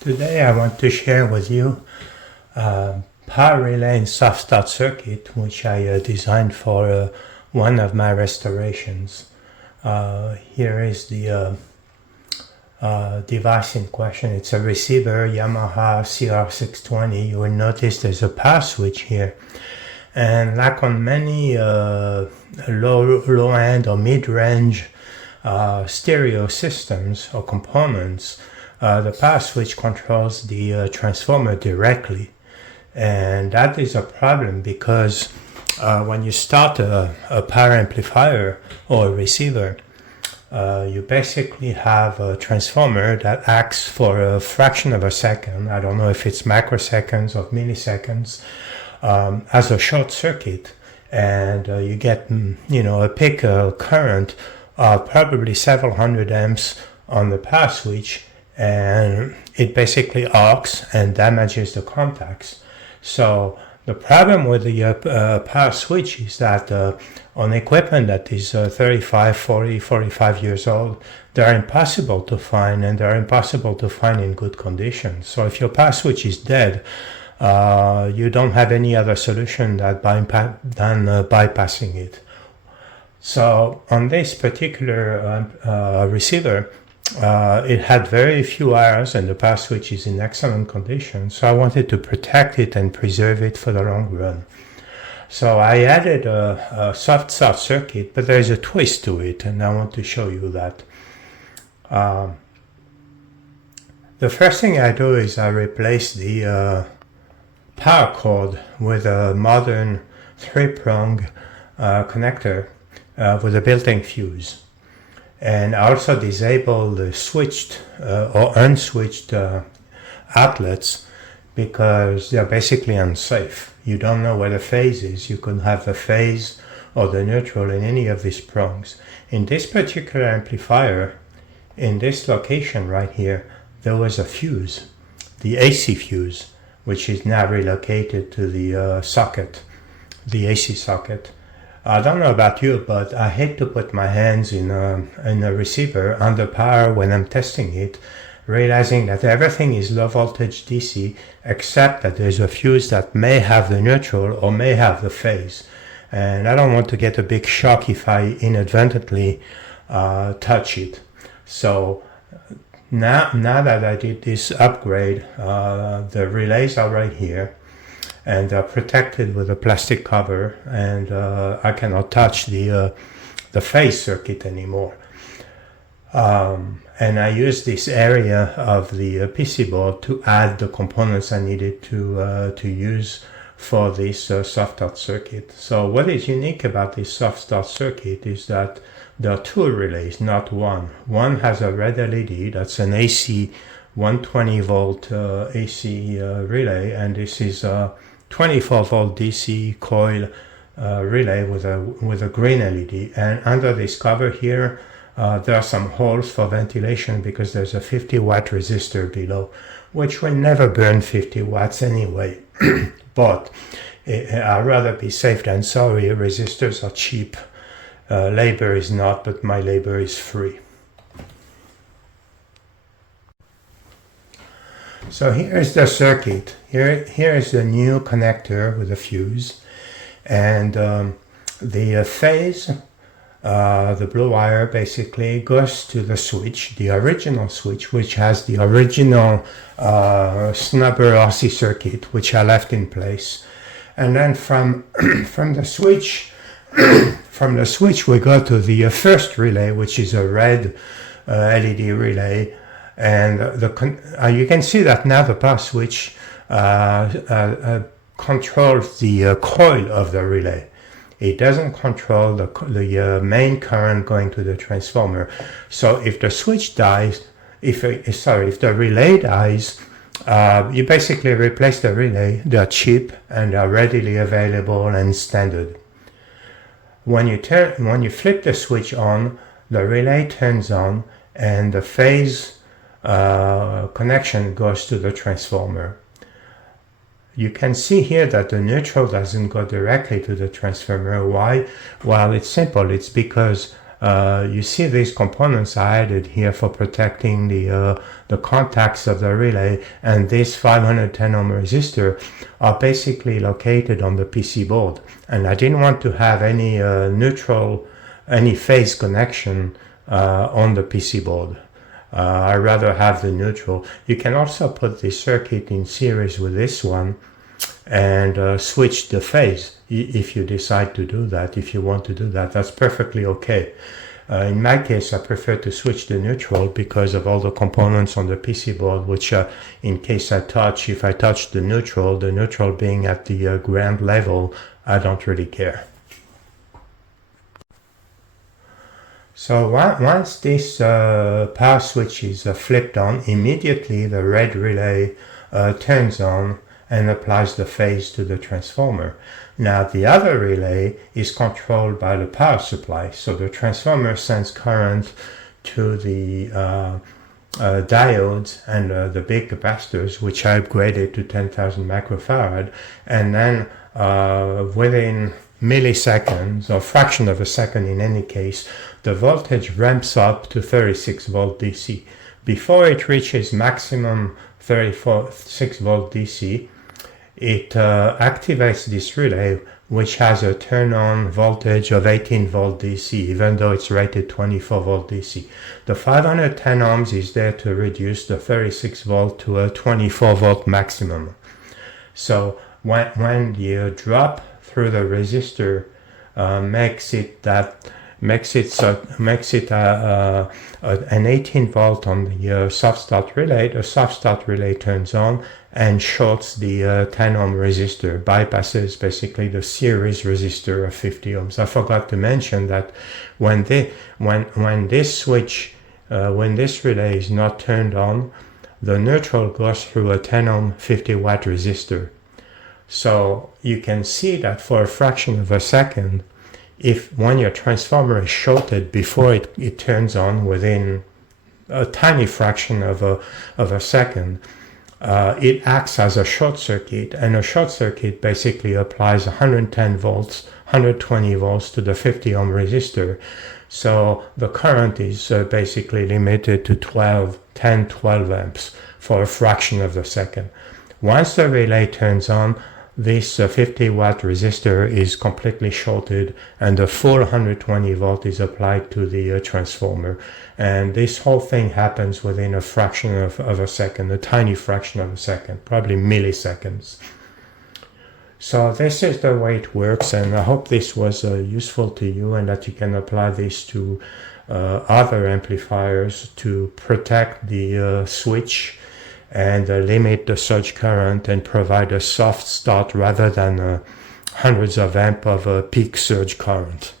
Today I want to share with you power relay and soft start circuit which I designed for one of my restorations. Here is the device in question. It's a receiver, Yamaha CR-620. You will notice there's a power switch here. And like on many low-end or mid-range stereo systems or components, the power switch controls the transformer directly, and that is a problem because when you start a power amplifier or a receiver, you basically have a transformer that acts for a fraction of a second. I don't know if it's microseconds or milliseconds, as a short circuit, and you get a peak current of probably several hundred amps on the power switch, and it basically arcs and damages the contacts. So the problem with the power switch is that on equipment that is 35, 40, 45 years old, they're impossible to find, and they're impossible to find in good condition. So if your power switch is dead, you don't have any other solution than bypassing it. So on this particular receiver, it had very few errors and the power switch is in excellent condition, so I wanted to protect it and preserve it for the long run. So I added a soft start circuit, but there's a twist to it, and I want to show you that. The first thing I do is I replace the power cord with a modern 3-prong connector with a built-in fuse. And I also disable the switched or unswitched outlets because they're basically unsafe. You don't know where the phase is. You could have the phase or the neutral in any of these prongs. In this particular amplifier, in this location right here, there was a fuse, the AC fuse, which is now relocated to the socket, the AC socket. I don't know about you, but I hate to put my hands in a receiver under power when I'm testing it, realizing that everything is low voltage DC except that there's a fuse that may have the neutral or may have the phase. And I don't want to get a big shock if I inadvertently touch it. So now that I did this upgrade, the relays are right here, and they're protected with a plastic cover, and I cannot touch the phase circuit anymore. And I use this area of the PC board to add the components I needed to use for this soft start circuit. So what is unique about this soft start circuit is that there are two relays, not one. One has a red LED, that's an AC 120 volt AC relay, and this is a 24 volt DC coil relay with a green LED. And under this cover here, there are some holes for ventilation because there's a 50 watt resistor below, which will never burn 50 watts anyway. But I'd rather be safe than sorry. Resistors are cheap. Labor is not, but my labor is free. So here's the circuit. Here is the new connector with a fuse, and the phase, the blue wire basically goes to the switch, the original switch, which has the original snubber RC circuit, which I left in place. And then from the switch, we go to the first relay, which is a red LED relay. And you can see that now the power switch controls the coil of the relay. It doesn't control the main current going to the transformer. So if the switch dies, if the relay dies, you basically replace the relay. They're cheap and they're readily available and standard. When you flip the switch on, the relay turns on, and the phase connection goes to the transformer. You can see here that the neutral doesn't go directly to the transformer. Why? Well, it's simple. It's because You see these components are added here for protecting the contacts of the relay, and this 510 ohm resistor are basically located on the PC board. And I didn't want to have any any phase connection on the PC board. I'd rather have the neutral. You can also put this circuit in series with this one and switch the phase if you decide to do that. If you want to do that, that's perfectly okay. In my case, I prefer to switch the neutral because of all the components on the PC board, which in case if I touch the neutral being at the ground level, I don't really care. So once this power switch is flipped on, immediately the red relay turns on and applies the phase to the transformer. Now the other relay is controlled by the power supply, so the transformer sends current to the diodes and the big capacitors, which I upgraded to 10,000 microfarad, and then within milliseconds, or fraction of a second in any case, the voltage ramps up to 36 volt DC. Before it reaches maximum 36 volt DC, it activates this relay, which has a turn-on voltage of 18 volt DC, even though it's rated 24 volt DC. The 510 ohms is there to reduce the 36 volt to a 24 volt maximum. So when the drop through the resistor makes it an 18 volt on the soft start relay, the soft start relay turns on and shorts the 10 ohm resistor, bypasses basically the series resistor of 50 ohms. I forgot to mention that when this relay is not turned on, the neutral goes through a 10 ohm 50 watt resistor. So you can see that for a fraction of a second, when your transformer is shorted before it turns on within a tiny fraction of a second, it acts as a short circuit, and a short circuit basically applies 110 volts, 120 volts to the 50 ohm resistor. So the current is basically limited to 12 amps for a fraction of a second. Once the relay turns on, this 50 watt resistor is completely shorted and the full 120 volt is applied to the transformer. And this whole thing happens within a fraction of a second, a tiny fraction of a second, probably milliseconds. So this is the way it works, and I hope this was useful to you and that you can apply this to other amplifiers to protect the switch and limit the surge current and provide a soft start rather than hundreds of amp of peak surge current.